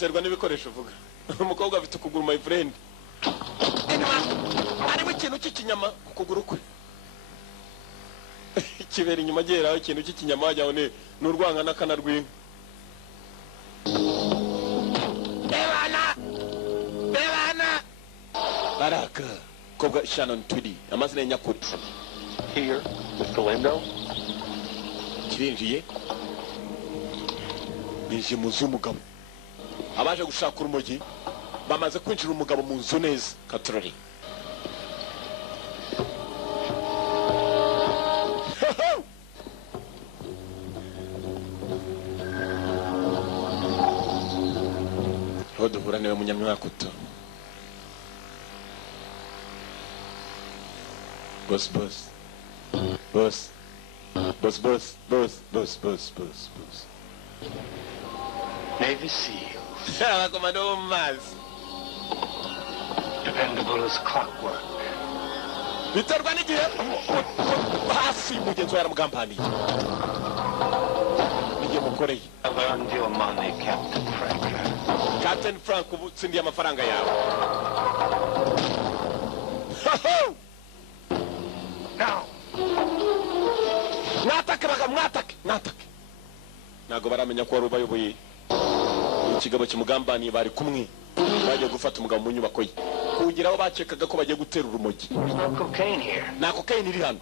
biterwa n'ibikoresho uvuga. Umukobwa afite ukuguru my friend. Ari ikintu cy'ikinyama kukuguru kwe. Kibera inyuma geraho ikintu cy'ikinyama wajyaho n'urwanga n'akanarwinka. Bebana Baraka kobwa Shannon Tweedy amazina nyakuri. Here, Mr. Lindo. Kirinjiye nije muzu umugabo abaje gushaka urumogi bamaze kwinjira umugabo mu nzu neza katrori. Duhura niwe munyamwaka uto. Boss. Navy SEALs. Komando Maz. Dependable as clockwork. Biterwa n'igihe hasi mugenzi yaramugambaniye. Nigiye mukoreye. I learned your money, Captain Frank. Captain Frank ubutsindiye amafaranga yawe. Now. Mwatake. Nago baramenya ko warubayoboye. Ikigabo kimugambaniye bari kumwe. Baje gufata umugabo mu nyubako ye. Kugiraho bakekaga ko bagiye gutera urumogi. No cocaine here. Na cocaine iri hano.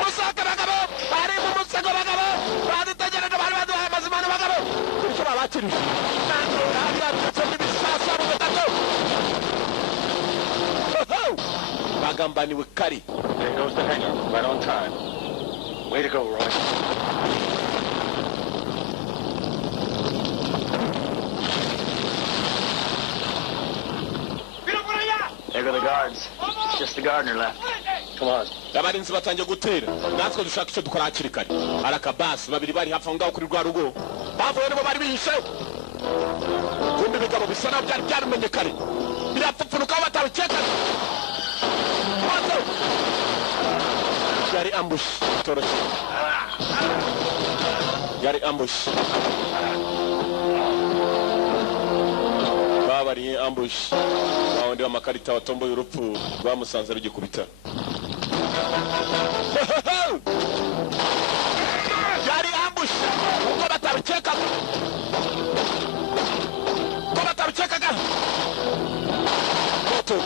Musaka bagabo, bari mu musego bagabo. Badutegereje bari baduhaye amazimano bagabo. Icyo babakirije. Bagambaniwe kari. There goes the hangar, right on time. Way to go, Roy. There go the guards. Just the gardener left. Come on. Abarinzi batangiye gutera. Natwe dushaka icyo dukora hakiri kare. Arakabasi babiri bari hafi ngaho kuri rwa rugo. Bavuye nibo bari bihishe. Kumbe bigabo bisa naho byari byamenye kare. Birapfupfunuka batabikeka. Yari ambush. Toroshye. Yari ambush. Bari ambush. Bawundi amakarita watomboye urupfu rwamusanze rugikubita. Yari ambush. Uko batabikeka. Moto.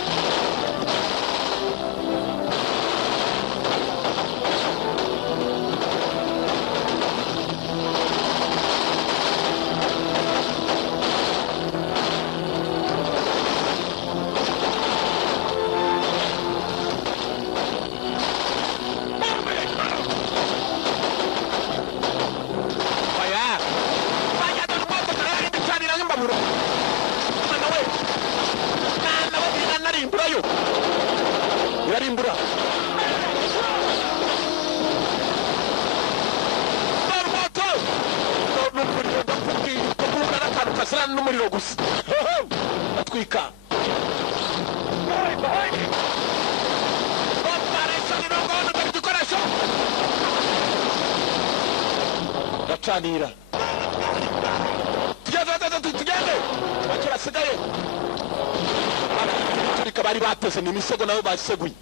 Yarimbura. Moto. N'umuriro gusa. Atwika. Gacanira. Tugende. Bakira sigaye. Turika bari bateze ni misego nawe baseguye.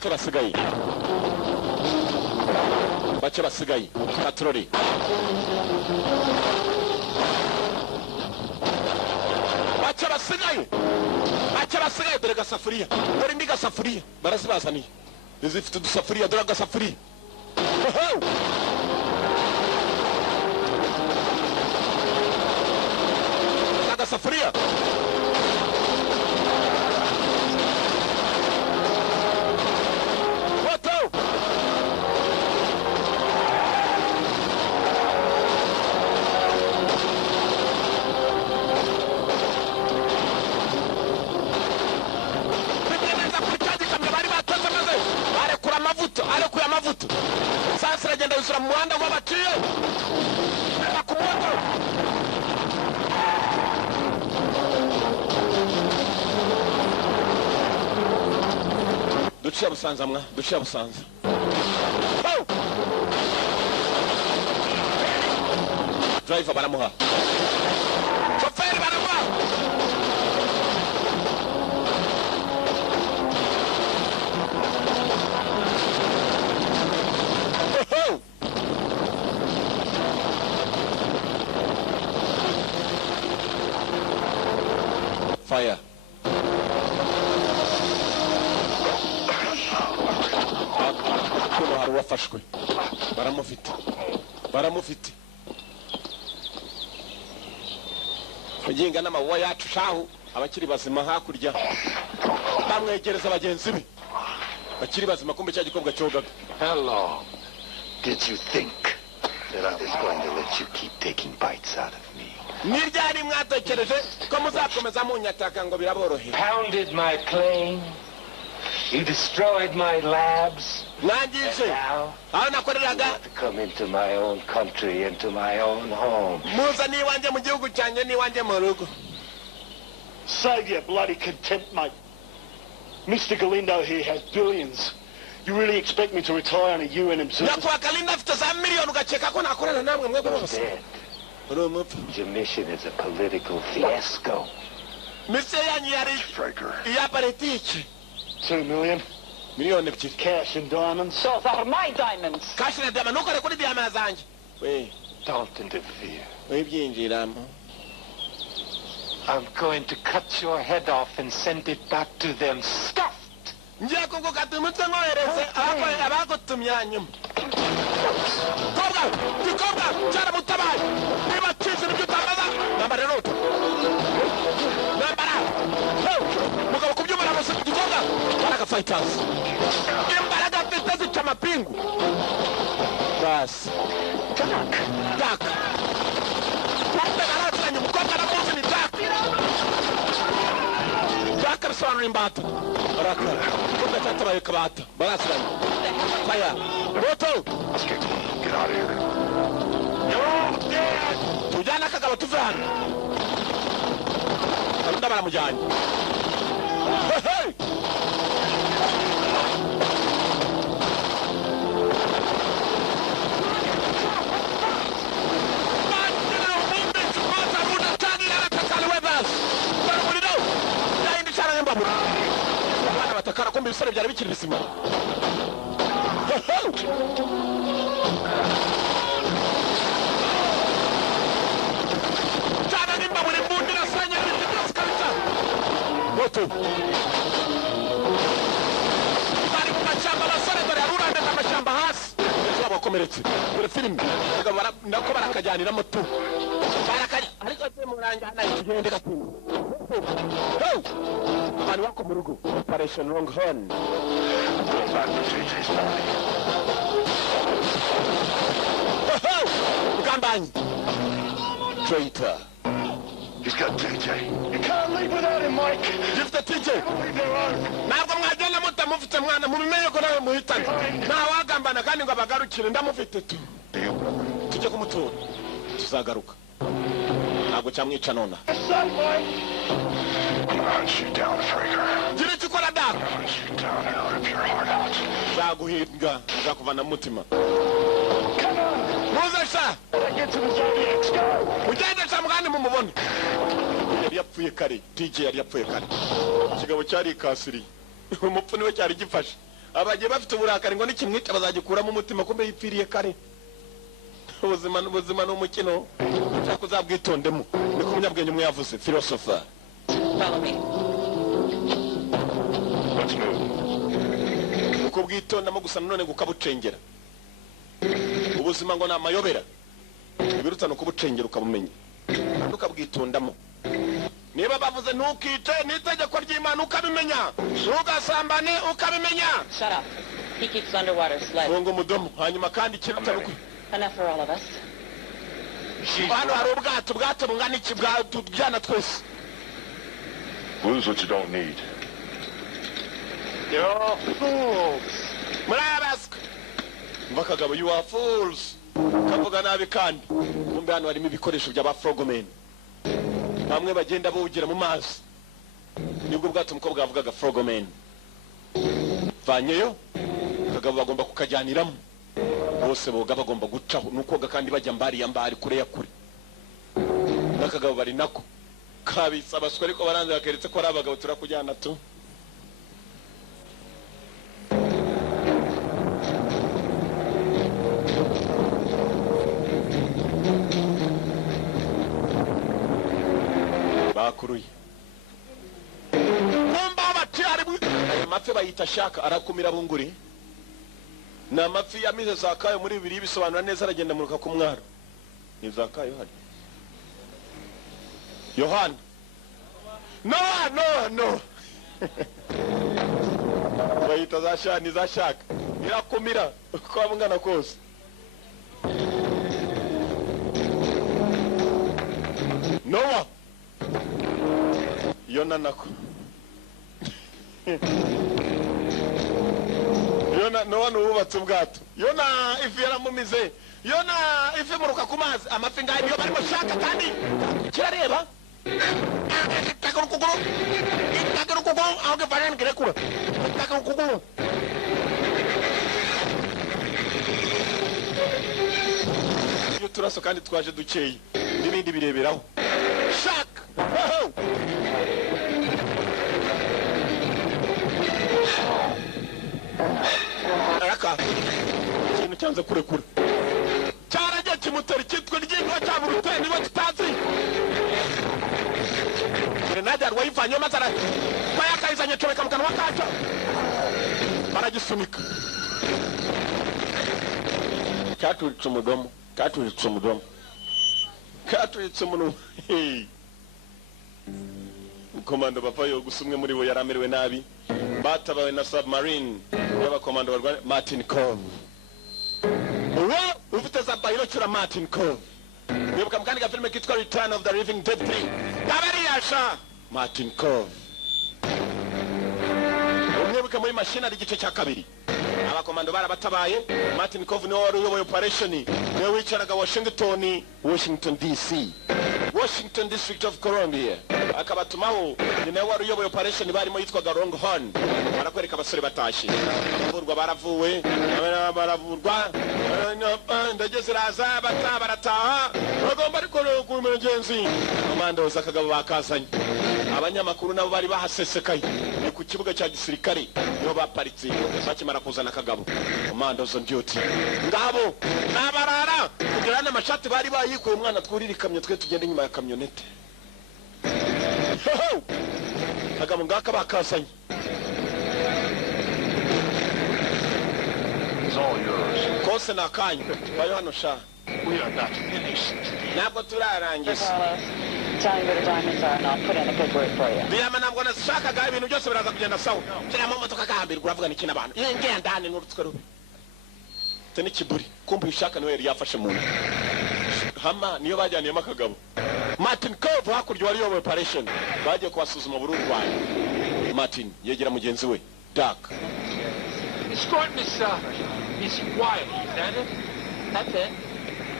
Turasigaye. Bache basigaye. Katrori. Bache basigaye dore gasafuriya. Dore indi gasafuriya. Barazibazaniye. Zifite udusafuriya dore gasafuriya. Gasafuriya. Arekuye amavuta. Sasa ragenda yusura mu muhanda w'abaciye. Bakumoto. Duciye Busanza. driver baramuha, shoferi baramuha. Fire. Kuno hari uwafashwe. Baramufite. Kuginga n'amabuwa yacu shahu abakiri bazima hakurya. Bamwegereza abagenzi be. Bakiri bazima kumbe cya gikobwa cyogaga. How long did you think that I was going to let you keep taking bites out of me? Niryari mwatekereje ko muzakomeza munyataka ngo biraborohera. Pounded my plane. You destroyed my labs. Mwangije. Aho nakoreraga To come into my own country, into my own home. muza niwanje mu gihugu cyanjye niwanje mu rugo. Save your bloody contempt, mate. Mr. Galindo here has billions. You really expect me to retire on a UN observer? Nyakwa Kalinda afite za miliyoni ugakeka ko nakorana namwe mwebwe bose. Dead. Urumupfu. Your mission is a political fiasco. Mise yanyu yari iya politiki. 2 million. Miliyoni ebyiri. Cash and diamonds. Those are my diamonds. Kashi na diyama ntukore kuri diyama zanjye. We Don't interfere. wibyinjiramo. I'm going to cut your head off and send it back to them stuffed. Ngiye kugukata umutwe nkohereze abagutumye hanyuma. Gikobwa cyaramutabaye. Niba kizi n'ibyo utambaza nambara rero. Nambara. Mugabo kubyumara bose gikobwa baraka fighters. Imbaraga mfite zica amapingu. Bas. Tak. Baratanye umukobwa namuzi ni tak. Tak bisobanura imbata. Barakara. Kuko cyatabaye kabata. Barasiranye. Fire. Moto. Get out of here. Tujyana akagabo tuve hano. Kalinda baramujyanye. Hey! Abana batakara kumbe ibisore byari bikiri bizima. Cyana nimba muri mbundi nasanya n'ibiti byose kabisa. Moto. Bari mu mashyamba abasore dore yaruranda amashyamba hasi. Ejo bakomeretse. Kuri filime. Nako barakajyaniramo tu. Ariko temuranja hana igende gatinda. Abantu bako mu rugo. Operation Longhorn. Mugambanyi. Traitor. He's got TJ. You can't leave without him, Mike. Gifite TJ. Leave their own. Ntabwo mwagenda mutamufite mwana mubimenye ko nawe muhitane. Ntawagambana kandi ngo abagarukire ndamufite tu. Tujye kumutura. Tuzagaruka. Ntabwo cyamwica nona. Son, Mike. I'm gonna hunt you down, Fraker. Gira icyo ukora dako. Hunt you down and rip your heart out. Zaguhinga. Zakuvana mu mutima. Come on. Muze sha. Gotta get to the Zodiacs. Go. Mugende sha mugani mumubone. Yari yapfuye kare. TJ yari yapfuye kare. Ikigabo cyari ikasiri. Umupfu niwe cyari gifashe. Abagiye bafite uburakari ngo nikimwica bazagikuramo umutima kumbe yipfiriye kare. Ubuzima n'umukino. Cyako zabwitondemo. Niko umunyabwenge umwe yavuze. Philosopher. Follow me. Let's move. Uko bwitondamo gusa none gukabucengera. Ubuzima ngo namayobera. Ibirutano kubucengera ukabumenya. Kandi ukabwitondamo. Niba bavuze ntukice n'itegeko ry'Imana ukabimenya. Ntugasambane ukabimenya. Shut up. He keeps underwater sled. Ngo mudomo hanyuma kandi kiruta Enough for all of us. hano hari ubwato bungana iki bwatujyana twese. Lose what you don't need. You're all fools. Murabaswe. Mva kagabo, you are fools. Kavuga nabi kandi. Kumbe hano harimo ibikoresho by'aba frogmen. Bamwe bagenda bawugira mu mazi. Nibwo bwato umukobwa yavugaga frogmen. Vanyeyo. Kagabo bagomba kukajyaniramo. bose boga bagomba gucaho nukoga kandi bajya mbari kure ya kure nakagabo bari nako kabitsa abaswa ariko baranze bakeretse ko ari abagabo turakujyana tu bakuruye ngomba batari amafi bayita shaka arakumira bunguri na mafi yamize zakayo muri bibiri bisobanura neza aragenda muruka ku mwaro ni zakayo hari Yohana no bayita zashani zashaka irakumira kwa mungana kose Noah Yona nako Yona Noah nubatse ubwato Yona ifi yaramumize Yona ifi muruka ku mazi amafi ngaye niyo barimo shaka kandi kirareba takuru aho ke faran kire kura takuru yo turaso kandi twaje dukeye n'ibindi bireberaho shaka araka ikintu cyanze kurekura cyaragiye kimutera cyitwa ry'inka cya burute niba kitazi grenade arwayivanye matara bayakayizanye cobeka mu kanwa kacu baragisunika cyaturitse umudomo katuritse umunwa komando bavayo gusa umwe muri bo yaramerewe nabi batabawe na submarine y'abakomando barwana Martin Cove uwo ufite za bayiro cyura Martin Cove nibuka mukandi ka filime kitwa Return of the Living Dead 3 kabariyasha Martin Cove umwibuka muri machine ari gice cya kabiri abakomando barabatabaye Martin Cove niwe wari uyoboye operation niwe wicaraga Washington DC Washington District of Columbia akabatumaho niwe wari uyoboye operation barimo yitwaga Longhorn barakwereka abasore batashye bavurwa baravurwa ndageze raza barataha bagomba ariko ku emergency komando zakagabo bakazanye abanyamakuru nabo bari bahasesekaye ku kibuga cya gisirikare niho baparitse bakimara kuzana akagabo komando zo duty ngabo nabarara kugira n'amashati bari bayikuye umwana twurira ikamyo twe tugenda inyuma ya kamyonete kagabo ngaka bakazanye kose nakanya bayo hano sha We are not finished. ntabwo turarangiza Tell me where the diamonds are and I'll put in the paperwork for you. biyama ntabwo nashakaga ibintu byose biraza kugenda sawa kiramo motoka kahambirwa uravuga n'iki n'abantu ngenda hano n'urutwe rubi te n'ikiburi kumva ishaka niwe yari yafashe mu nda hama niyo bajyaniyemo akagabo Martin Cove hakurya wari yoboye operation bagiye kubasuzuma bururwaye Martin yegera mugenzi we Doc Escort Miss Wiley, is that it? That's it.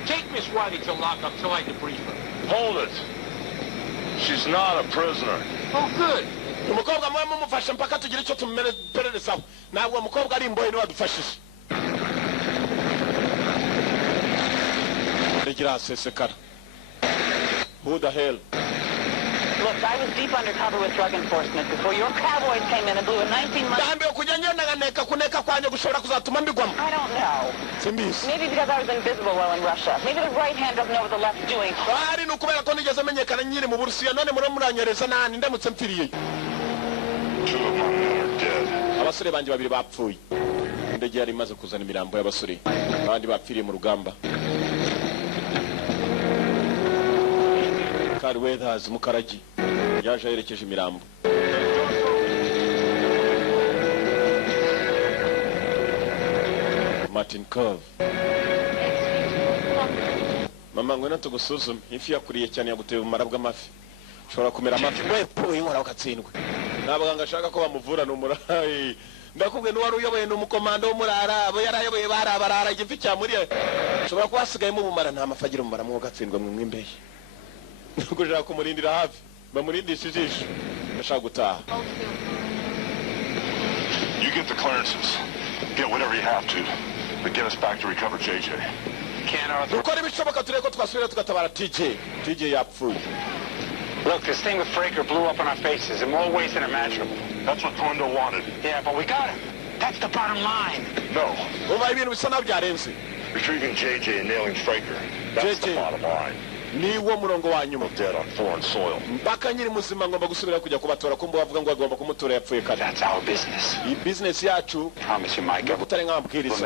Take Miss Wiley to lockup till I debrief her. Hold it. She's not a prisoner. Oh, good. umukobwa mwe mumufashe mpaka tugira icyo tumupererezaho ntabwo umukobwa ari imbohe niwe wadufashije regira sesekara who the hell Look, I was deep undercover with drug enforcement before your cowboys came in and blew a 19-month... ndambiwe kujya ngendanganeka kuneka kwanjye gushobora kuzatuma mbigwamo I don't know. simbizi Maybe because I was invisible while in Russia. Maybe the right hand doesn't know what the left's doing. hari nukubera ko nigeze menyekana nyiri mu Burusiya none muri muranyereza nani ndamutse mpfiriye 2 of my men are dead. abasore banjye babiri bapfuye indege yari imaze kuzana imirambo y'abasore abandi bapfiriye mu rugamba Carl Weathers Mukaragi yaje yerekeje imirambo Martin Cove mama ngwino tugusuzume ifi yakuriye cyane yaguteye ubumara bw'amafi ushobora kumera amafi wepuye nkora ukatsindwe nabaganga ashaka ko bamuvura n'umurayi ndakubwiye n'uwari uyoboye n'umukomando w'umurara abo yarayoboye barabarara igifi cyamuriye ushobora kuba hasigayemo ubumara nta mafi agira umumara mwo ugatsindwa mwe imbere nuko ushaka kumurindira hafi bamurindisha ijisho ndashaka gutaha You get the clearances. Get whatever you have to. But get us back to recover JJ. Can't, Arthur. dukora ibishoboka turebe ko twasubira tugatabara TJ yapfuye. Look, this thing with Fraker blew up in our faces in more ways than imaginable. That's what Thorndale wanted. Yeah, but we got him. That's the bottom line. No. Umva ibintu bisa naho byarenze. Retrieving JJ and nailing Fraker. That's the JJ. bottom line. Niwo murongo wa nyuma. Dead on foreign soil. Mpaka nyiri muzima ngomba gusubira kujya kubatora kumbe bavuga ngo agomba kumutora yapfuye kare. That's our business. Iyi business yacu Promise you, Mike. gutare nk'amabwiriza.